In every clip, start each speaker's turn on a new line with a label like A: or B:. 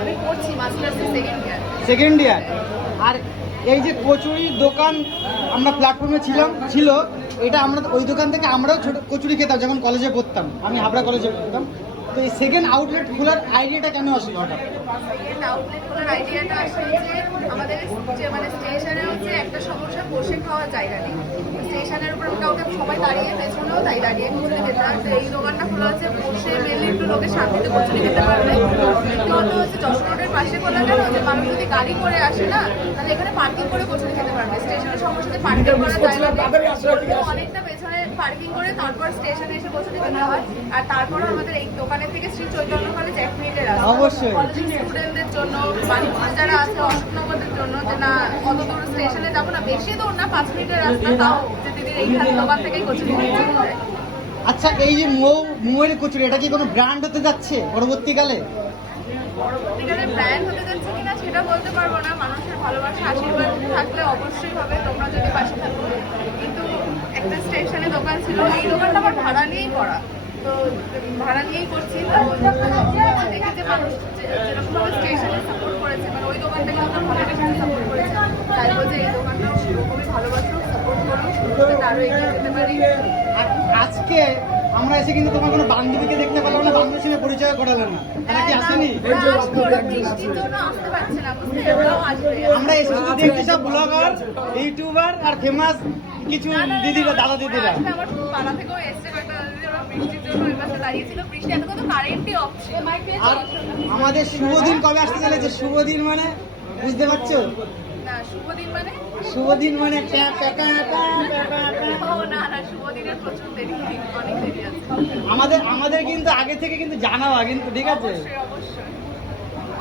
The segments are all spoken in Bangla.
A: আমি পড়ছি মাস্টার্সের সেকেন্ড ইয়ার
B: সেকেন্ড ইয়ার আর এই যে কচুরির দোকান আমরা প্ল্যাটফর্মে ছিলাম ছিল এটা আমরা ওই দোকান থেকে আমরাও ছোট কচুরি খেতাম যখন কলেজে পড়তাম। আমি হাবড়া কলেজে পড়তাম। তো এই সেকেন্ড আউটলেট খোলার আইডিয়াটা কেন আসলো হঠাৎ?
A: সেকেন্ড আউটলেট খোলার আইডিয়াটা আসলে যে আমাদের মানে স্টেশনে একটা সমস্যা বসে খাওয়া জায়গা নেই স্টেশনের উপর কাউকে সবাই দাঁড়িয়ে পেছনেও তাই দাঁড়িয়ে ঘুরতে খেতে হয়। এই দোকানটা খোলা আছে বসে মেনলি একটু লোকে শান্তিতে বসে খেতে পারবে। দ্বিতীয়ত হচ্ছে যশোর রোডের পাশে খোলা কেন যে মানুষ যদি গাড়ি করে আসে না তাহলে এখানে পার্কিং করে বসে খেতে পারবে। স্টেশনের সমস্যাতে পার্কিং করা যায় অনেকটা পেছনে পার্কিং করে তারপর স্টেশনে এসে কচুরি খেতে হয়। আর তারপরে আমাদের এই দোকানের থেকে শ্রী চৈতন্য কলেজ এক মিনিটের রাস্তা।
B: অবশ্যই।
A: স্টুডেন্টদের জন্য বাড়ির যারা আছে অশোকনগরদের জন্য যে না অত দূর স্টেশনে যাব না বেশি দূর না পাঁচ মিনিটের রাস্তা তাও যে দিদির এইখানে দোকান থেকেই হয়
B: আচ্ছা এই যে মৌ মৌয়ের কচুরি এটা কি কোনো ব্র্যান্ড হতে যাচ্ছে পরবর্তীকালে?
A: পরবর্তীকালে ব্র্যান্ড হতে যাচ্ছে সেটা বলতে পারব না, মানুষের ভালোবাসা, আশীর্বাদ থাকলে অবশ্যই হবে, তোমরা যদি পাশে থাকো। কিন্তু একটা স্টেশনে দোকান ছিল, এই দোকানটা আমার ভাড়া নিয়েই করা। তো ভাড়া নিয়েই করছি, তো দেখি যে মানুষ যে- যেরকমভাবে স্টেশনে সাপোর্ট করেছে মানে ওই দোকানটাকে আমার ভালো বেশি সাপোর্ট করেছে। তাই বলছে, এই দোকানটাও সেরকমই ভালোবাসো সাপোর্ট করো আরও এগিয়ে যেতে পারি।
B: আজকে আমরা এসে কিন্তু তোমার কোনো বান্ধবীকে দেখতে পেলাম না বান্ধবীর সঙ্গে পরিচয় করালে না। তারা কি আসেনি? আমরা এসে শুধু দেখছি সব ব্লগার ইউটিউবার আর ফেমাস কিছু দিদিরা দাদা দিদিরা।
A: আমার পাড়া থেকেও
B: আমাদের শুভ দিন কবে আসতে চলেছে শুভ দিন মানে বুঝতে পারছ?
A: না শুভ দিন মানে
B: মানে আমাদের আমাদের কিন্তু আগে থেকে কিন্তু জানাওয়া কিন্তু ঠিক আছে?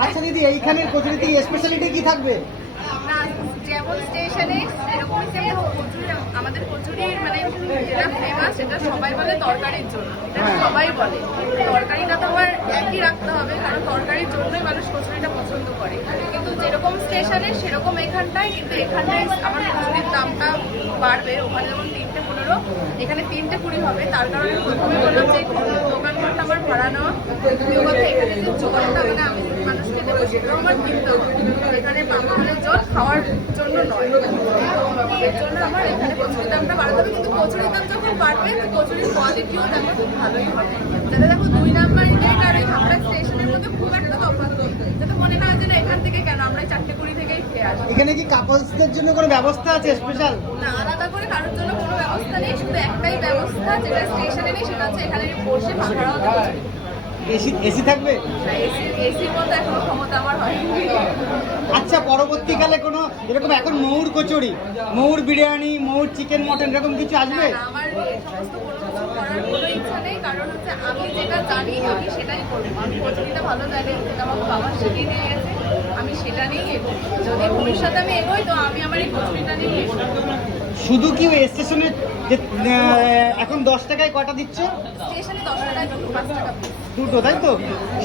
B: আচ্ছা দিদি এইখানের কচুরিতে স্পেশালিটি কি থাকবে?
A: যেমন স্টেশনে আমাদের কচুরির মানে যেটা ফেমাস সেটা সবাই বলে তরকারির জন্য। এটা
B: হ্যাঁ।
A: সবাই বলে। তরকারিটা তো আমার একই রাখতে হবে কারণ তরকারির জন্যই মানুষ কচুরিটা পছন্দ করে। কিন্তু স্টেশনে সেরকম এখানটায়, কিন্তু এখানটায় আমার কচুরির দামটা বাড়বে। ওখানে যেমন তিনটে পনেরো, এখানে তিনটে কুড়ি হবে। তার কারণে প্রথমে বললাম যে দোকানঘরটা আমার ভাড়া নেওয়া। এখানে যে জলটা মানে আমি মানুষকে দেবো সেটাও আমার কিনতে হবে। এখানে পাম্পলের জল খাওয়ার জন্য নয়। এর জন্য আমার এখানে কচুরির দামটা বাড়াতে হবে। কিন্তু কচুরির দাম যখন বাড়বে কচুরির কোয়ালিটিও তেমন খুব ভালোই হবে। যাতে দেখো দুই নাম্বার গেট আর স্টেশনের মধ্যে খুব একটা তফাৎ নেই যাতে মনে না হয় যে না এখান থেকে কেন? আমরা এই চারটে কুড়ি থেকেই খেয়ে আসি।
B: এখানে কি কাপলসদের জন্য কোনো ব্যবস্থা আছে স্পেশাল
A: না আলাদা করে কারোর জন্য কোনো ব্যবস্থা নেই শুধু একটাই ব্যবস্থা যেটা স্টেশনে নেই সেটা হচ্ছে এখানে বসে ভাড়াও
B: এসি এসি থাকবে? আচ্ছা পরবর্তীকালে কোনো এরকম এখন মৌর কচুরি মৌর বিরিয়ানি মৌর চিকেন মটন এরকম কিছু আসবে?
A: আমার কোনো ইচ্ছা নেই কারণ হচ্ছে আমি যেটা জানি আমি সেটাই করব। আমি কচুরিটা ভালো জানি যেটা আমার বাবা শিখিয়ে নিয়ে গেছে আমি সেটা নিয়েই এগোবো। যদি ভবিষ্যতে আমি এগোই তো আমি আমার এই কচুরিটা নিয়ে
B: শুধু কি ওই স্টেশনে যে এখন দশ টাকায় কটা দিচ্ছে?
A: দুটো।
B: তাই তো?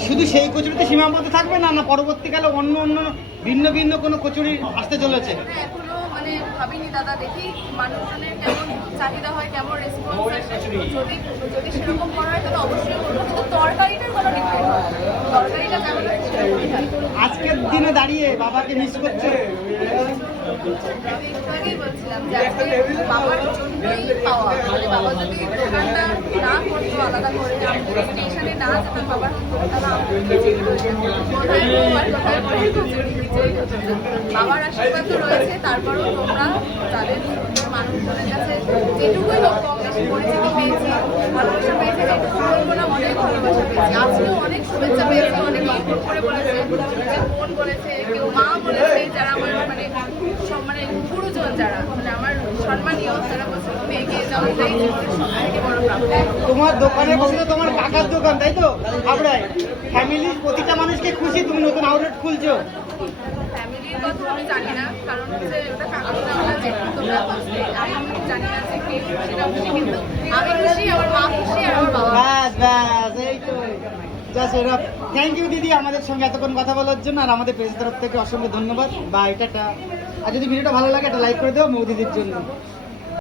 B: শুধু সেই কচুরিতে সীমাবদ্ধ থাকবে না না পরবর্তীকালে অন্য অন্য ভিন্ন ভিন্ন কোনো কচুরি আসতে চলেছে?
A: হ্যাঁ, মানে ভাবিনি দাদা দেখি মানুষজনের কেমন চাহিদা হয় কেমন রেসপন্স আসে যদি যদি সেরকম করা হয় তাহলে অবশ্যই করব। কিন্তু তরকারিটার কোনো তরকারিটা
B: আজকের দিনে দাঁড়িয়ে বাবাকে মিস করছে।
A: আমি একটু বাবার আশীর্বাদ তো রয়েছে তারপরেও তোমরা তাদের মানুষজনের কাছে যেটুকুই পরিচিতি পেয়েছি ভালোবাসা পেয়েছি যেটুকু বলব না অনেক ভালোবাসা পেয়েছি আজকেও অনেক শুভেচ্ছা পেয়েছি অনেকেই ফোন করে বলেছে কেউ বোন বলেছে কেউ মা বলেছে যারা আমার মানে সব মানে গুরুজন যারা মানে আমার সম্মানীয় তারা বলছে তুমি এগিয়ে যাও এটাই জীবনের বড় প্রাপ্তি
B: তোমার দোকানের পাশে তোমার কাকার দোকান তাই তো? হাবড়ায় ফ্যামিলির প্রতিটা মানুষকে খুশি তুমি নতুন আউটলেট খুলছো।
A: ফ্যামিলির কথা আমি জানি না কারণ হচ্ছে ওটা কাকুরা তোমরা আমি জানি না যে কে সেটা খুশি কিন্তু আমি খুশি আমার মা খুশি আর আমার বাবা
B: ব্যাস ব্যাস এই তো। থ্যাংক ইউ দিদি, আমাদের সঙ্গে এতক্ষণ কথা বলার জন্য, আর আমাদের পেজ তরফ থেকে অসংখ্য ধন্যবাদ। বা এটা আর যদি ভিডিওটা ভালো লাগে এটা লাইক করে দেবো মৌ দিদির জন্য।